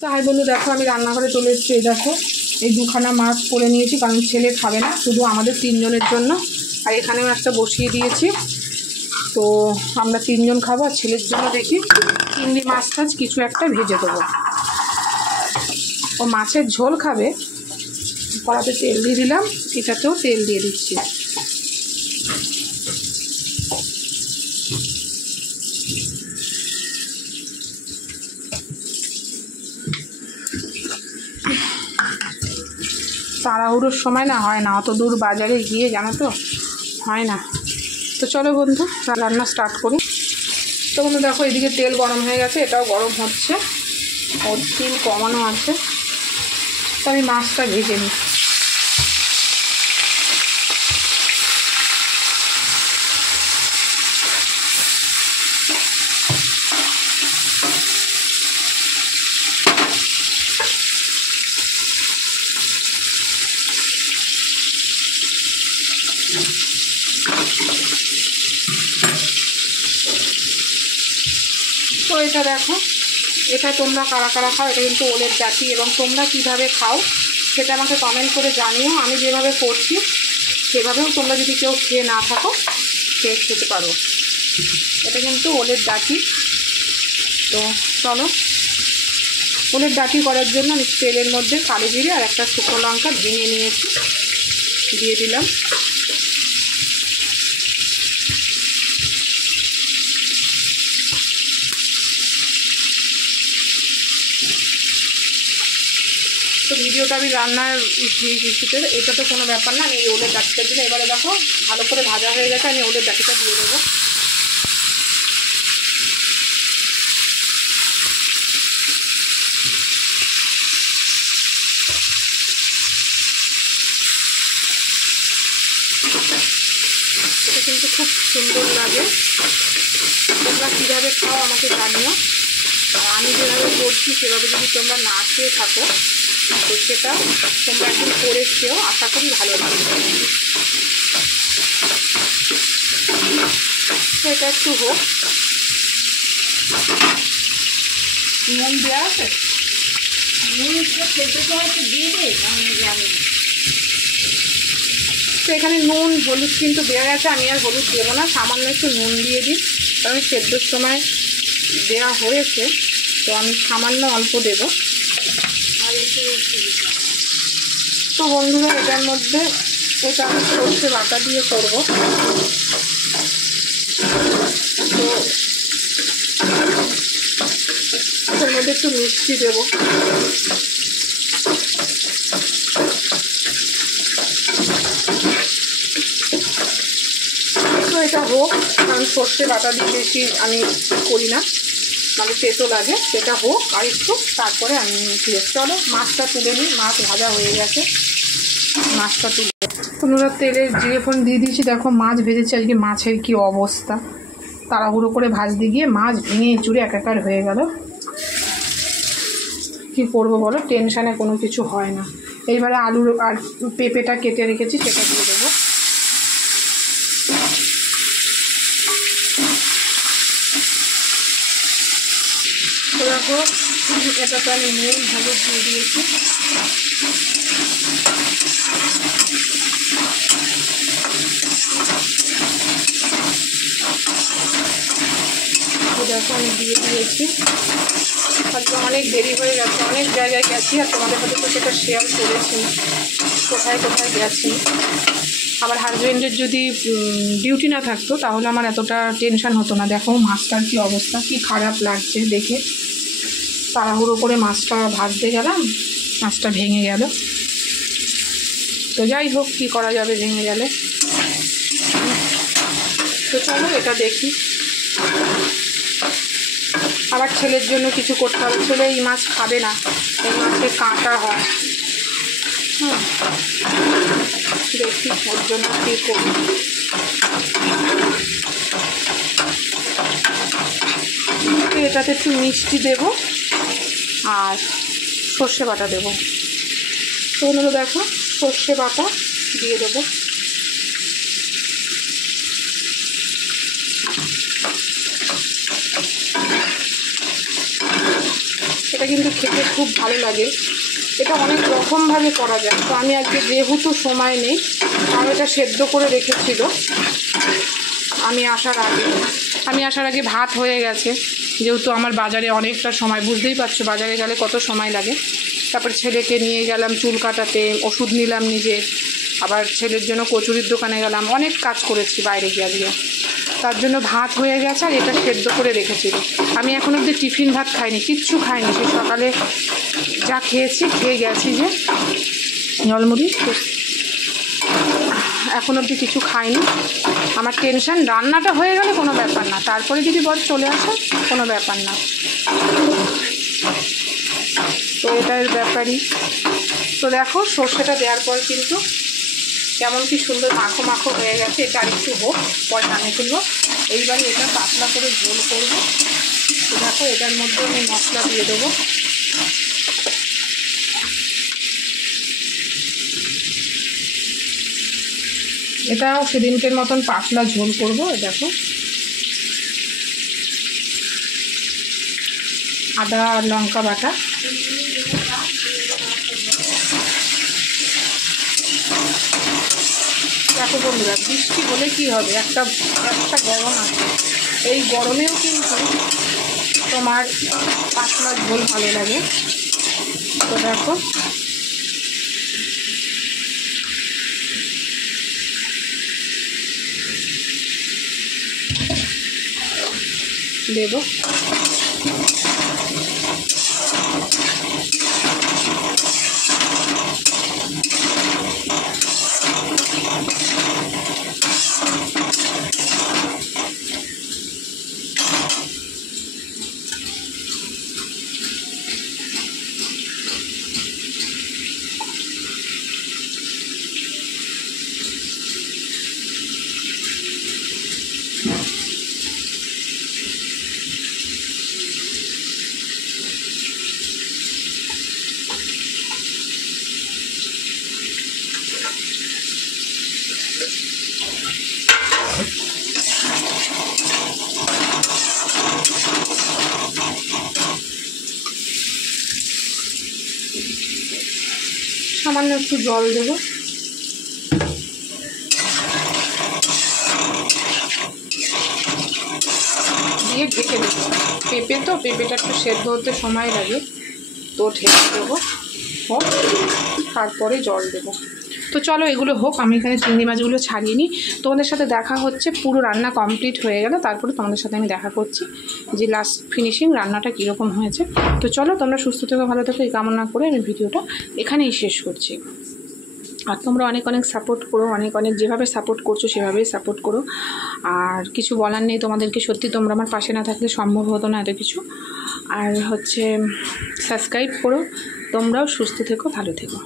তো হাই বন্ধু, দেখো আমি রান্নাঘরে চলে এসেছি। এই দেখো এই দুখানা মাছ করে নিয়েছি, কারণ ছেলে খাবে না, শুধু আমাদের তিনজনের জন্য। আর এখানেও একটা বসিয়ে দিয়েছি, তো আমরা তিনজন খাবো। আর ছেলের জন্য দেখি চিংড়ি মাছ টাছ কিছু একটা ভেজে দেবো। ও মাছের ঝোল খাবে। কড়াতে তেল দিয়ে দিলাম, এটাতেও তেল দিয়ে দিচ্ছি। তাড়াহুড়োর সময় না হয় না, অত দূর বাজারে গিয়ে জানো তো হয় না। তো চলো বন্ধু রান্না স্টার্ট করি। তো বন্ধু দেখো এদিকে তেল গরম হয়ে গেছে, এটাও গরম হচ্ছে, ওর তেল কমানো আছে। তো আমি মাছটা ভেজে নিই। তো এটা দেখো, এটা তোমরা কারা কারা খাও, এটা কিন্তু ওলের জাতি, এবং তোমরা কিভাবে খাও সেটা আমাকে কমেন্ট করে জানিও। আমি যেভাবে করছি সেভাবেও তোমরা যদি কেউ খেয়ে না থাকো খেতে পারো। এটা কিন্তু ওলের জাতি। তো চলো, ওলের ডাঁটি করার জন্য আমি তেলের মধ্যে কালো জিরে আর একটা শুকনো লঙ্কা ভেঙে নিয়েছি, দিয়ে দিলাম। তো ভিডিওটা আমি রান্নার ইস্যুতে, এটা তো কোনো ব্যাপার না। আমি এই ওলের ডাঁটিটার জন্য এবারে দেখো ভালো করে ভাজা হয়ে গেছে, আমি ওলের ডাঁটিটা দিয়ে দেবো। এটা কিন্তু খুব সুন্দর লাগে। তোমরা কীভাবে খাও আমাকে জানিও। আর আমি যেভাবে করছি সেভাবে যদি তোমরা না খেয়ে থাকো তো সেটা তোমরা একদিন করে খেয়েও, আশা করি ভালো লাগবে। তো এটা একটু হোক। নুন দেওয়া আছে, নুন দিয়ে দিই আমি জানি। তো এখানে নুন হলুদ কিন্তু দেওয়া গেছে, আমি আর হলুদ দেবো না, সামান্য একটু নুন দিয়ে দিই, কারণ সেদ্ধর সময় দেওয়া হয়েছে, তো আমি সামান্য অল্প দেব। আর একটু তো বন্ধুরা এটার মধ্যে এটা আমি সর্ষে বাটা দিয়ে করবো। তো এটার মধ্যে একটু মিষ্টি দেবো। তো এটা হোক, কারণ সর্ষে বাটা দিয়ে বেশি আমি করি না, মানে তেতো লাগে। সেটা হোক আর একটু, তারপরে আমি ফিরে চলো মাছটা তুলে নিই। মাছ ভাজা হয়ে গেছে, মাছটা তুলে তোমরা তেলের জিরে ফোড়ন দিয়ে দিয়েছি। দেখো মাছ ভেজেছি, আজকে মাছের কি অবস্থা, তাড়াহুড়ো করে ভাজতে গিয়ে মাছ ভেঙে চুরে একাকার হয়ে গেল। কি করবো বলো, টেনশানে কোনো কিছু হয় না। এইবারে আলুর আর পেঁপেটা কেটে রেখেছি, সেটা দিয়ে দেবো। তো দেখো এটাতে আমি নুন হলুদ দিয়ে দিয়েছি। দেখো আমি দিয়ে দিয়েছি। আজকে অনেক দেরি হয়ে গেছে, অনেক জায়গায় গেছি, আর তোমাদের সাথে তো সেটা শেয়ার করেছি কোথায় কোথায় গেছি। আমার হাজব্যান্ডের যদি ডিউটি না থাকতো তাহলে আমার এতটা টেনশান হতো না। দেখো মাছটার কী অবস্থা, কি খারাপ লাগছে দেখে। তাড়াহুড়ো করে মাছটা ভাজতে গেলাম, মাছটা ভেঙে গেল। তো যাই হোক, কী করা যাবে, ভেঙে গেলে। তো চলো এটা দেখি। আবার ছেলের জন্য কিছু করতে হবে, ছেলে এই মাছ খাবে না, এই মাছে কাঁটা হয়। দেখি ওর জন্য কী করি। এটাতে একটু মিষ্টি দেব আর সর্ষে বাটা দেবো। তো দেখো সর্ষে বাটা দিয়ে দেবো। এটা কিন্তু খেতে খুব ভালো লাগে। এটা অনেক রকমভাবে করা যায়। তো আমি আজকে যেহেতু সময় নেই, আর এটা সেদ্ধ করে রেখেছিল আমি আসার আগে ভাত হয়ে গেছে। যেহেতু আমার বাজারে অনেকটা সময়, বুঝতেই পারছো বাজারে গেলে কত সময় লাগে। তারপর ছেলেকে নিয়ে গেলাম চুল কাটাতে, ওষুধ নিলাম নিজের, আবার ছেলের জন্য কচুরির দোকানে গেলাম, অনেক কাজ করেছি বাইরে গিয়ে আজকে। তার জন্য ভাত হয়ে গেছে আর এটা সেদ্ধ করে রেখেছিল। আমি এখন অবধি টিফিন ভাত খাইনি, কিচ্ছু খাইনি। সেই সকালে যা খেয়ে গেছি যে জলমুড়ি, এখন অবধি কিছু খাইনি। আমার টেনশন রান্নাটা হয়ে গেলে কোনো ব্যাপার না, তারপরে যদি বর চলে আসে কোনো ব্যাপার না। তো এটার ব্যাপারই। তো দেখো সর্ষেটা দেওয়ার পর কিন্তু কেমন কি সুন্দর মাখো মাখো হয়ে গেছে। এটা আরেকটু হোক, পরে টানে তুলবো। এইবারে এটা পাতলা করে ঝোল করবো। তো দেখো এটার মধ্যে আমি মশলা দিয়ে দেবো। এটাও সেদিনকের মতন পাতলা ঝোল করবো। দেখো আদা আর লঙ্কা বাটা, দেখো বন্ধুরা বৃষ্টি হলে কি হবে, একটা গরম আছে। এই গরমেও কিন্তু তোমার পাতলা ঝোল ভালো লাগে। তো দেখো দেবো। সামান্য একটু জল দেবো। দিয়ে ঢেকে দেবো। পেঁপেটা একটু সেদ্ধ হতে সময় লাগে, তো ঢেকে দেবো হোক, তারপরে জল দেবো। তো চলো এগুলো হোক, আমি এখানে চিংড়ি মাছগুলো ছাড়িয়ে নিই। তোমাদের সাথে দেখা হচ্ছে পুরো রান্না কমপ্লিট হয়ে গেলে, তারপরে তোমাদের সাথে আমি দেখা করছি যে লাস্ট ফিনিশিং রান্নাটা কীরকম হয়েছে। তো চলো তোমরা সুস্থ থেকো, ভালো থেকো, এই কামনা করে আমি ভিডিওটা এখানেই শেষ করছি। আর তোমরা অনেক সাপোর্ট করো, অনেক যেভাবে সাপোর্ট করছো সেভাবেই সাপোর্ট করো। আর কিছু বলার নেই তোমাদেরকে, সত্যি তোমরা আমার পাশে না থাকলে সম্ভব হতো না এত কিছু। আর সাবস্ক্রাইব করো। তোমরাও সুস্থ থেকো, ভালো থেকো।